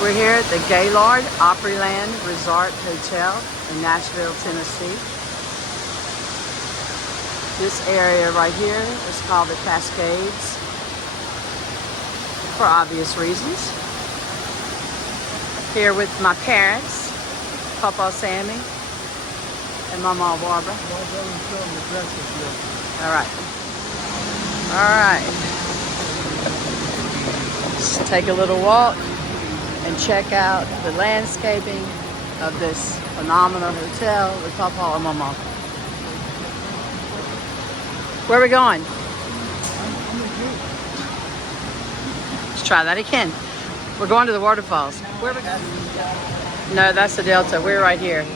We're here at the Gaylord Opryland Resort Hotel in Nashville, Tennessee. This area right here is called the Cascades for obvious reasons. Here with my parents, Pawpaw Sammy and Mama Barbara. All right. All right. Let's take a little walk and check out the landscaping of this phenomenal hotel with Pawpaw and Mama. Where are we going? Let's try that again. We're going to the waterfalls. Where are we going? No, that's the Delta. We're right here.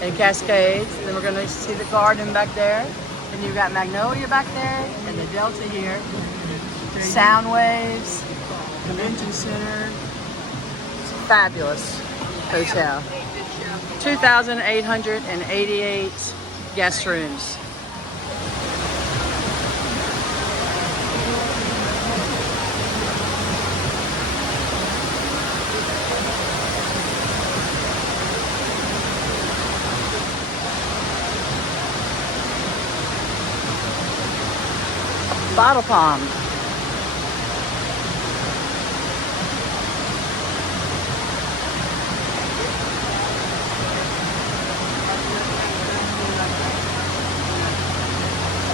In Cascades. Then we're going to see the garden back there. And you've got Magnolia back there and the Delta here. Sound waves. Convention Center. It's a fabulous hotel. 2,888 guest rooms. Bottle palm.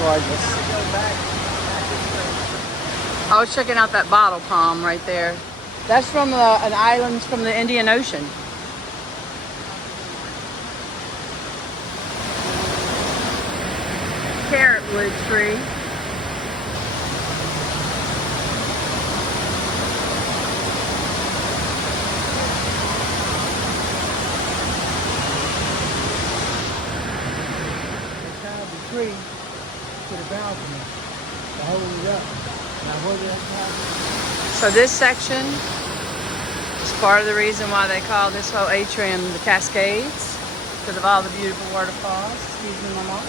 Gorgeous. I was checking out that bottle palm right there. That's from an island from the Indian Ocean. Carrot wood tree. Tree to the balcony to hold it up. Now hold it up. So this section is part of the reason why they call this whole atrium the Cascades, because of all the beautiful waterfalls. Excuse me, Mama.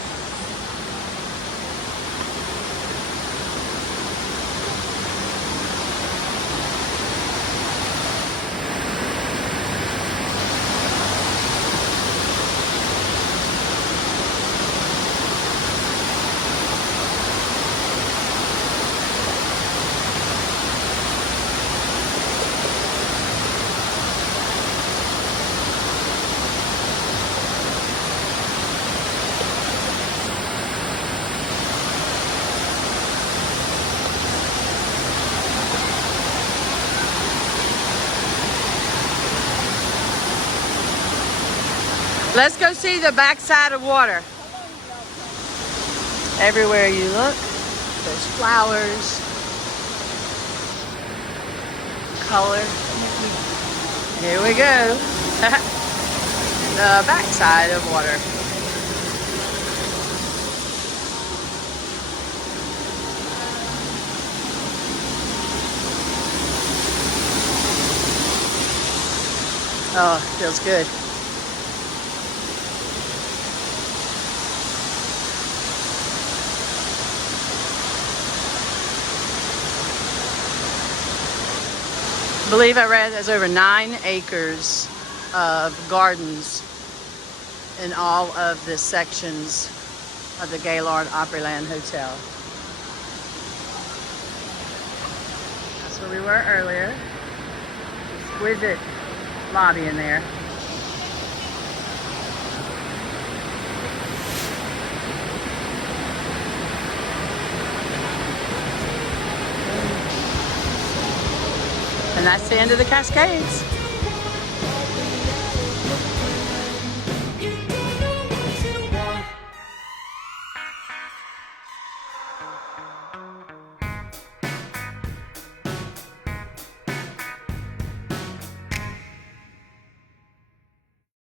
Let's go see the backside of water. Everywhere you look, there's flowers, color. Here we go. The backside of water. Oh, feels good. I believe I read there's over 9 acres of gardens in all of the sections of the Gaylord Opryland Hotel. That's where we were earlier. Exquisite lobby in there. And that's the end of the Cascades.